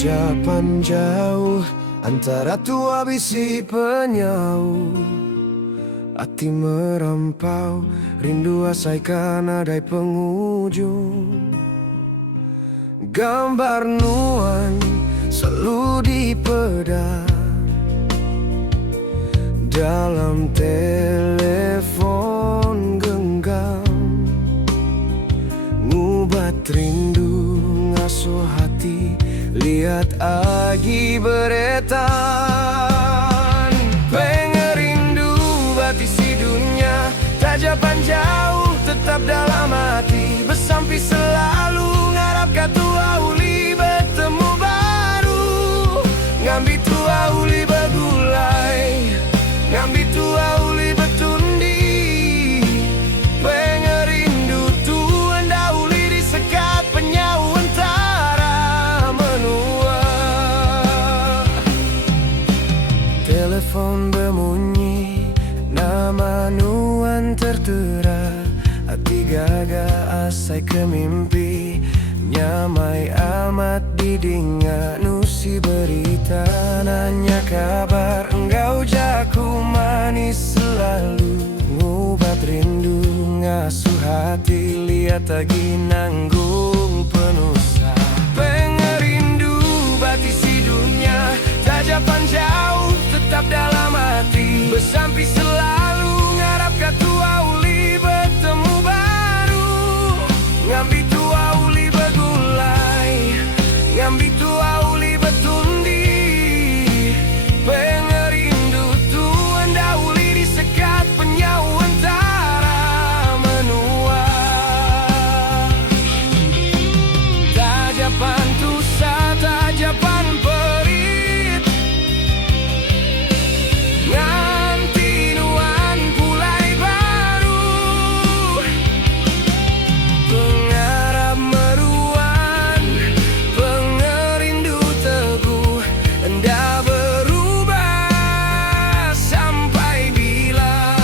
Tajapan jauh antara tua bisi penyau, hati merampau, rindu asaikan adai penghujung. Gambar nuan selalu dipedar dalam telepon genggam, ngubat rindu ngasuh hati, lihat agi beretan. Pengerindu batisi dunia, tajapan jauh tetap dalam hati, bersampi selalu ngarap katua uli bertemu baru. Ngambi tua uli begulai, ngambi tua uli betundi. Pengerindu tu enda uli disekat penyau antara menua. Telepon berbunyi, nama nuan tertera, hati gaga asai ke mimpi. Nyamai amat didinga nusi berita, nanya kabar engkau jaku manis selalu. Ngubat rindu ngasuh hati, lihat lagi nanggung penusa. Pengerindu batisi dunia, tajapan jauh tetap dalam hati, bersampi selalu ngarap katua uli bertemu baru. Ngambi tua uli begulai, ngambi tua uli betundi. Pengerindu tu enda uli disekat penyau antara menua. Tajapan tusa, tajapan perit, nganti nuan pulai baru. Pengarap meruan, pengerindu teguh, enda berubah sampai bila.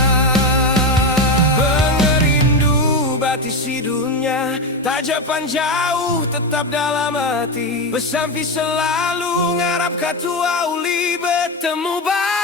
Pengerindu batisi dunia, tajapan jauh tetap dalam hati, bersampi selalu ngarap katua uli bertemu baru.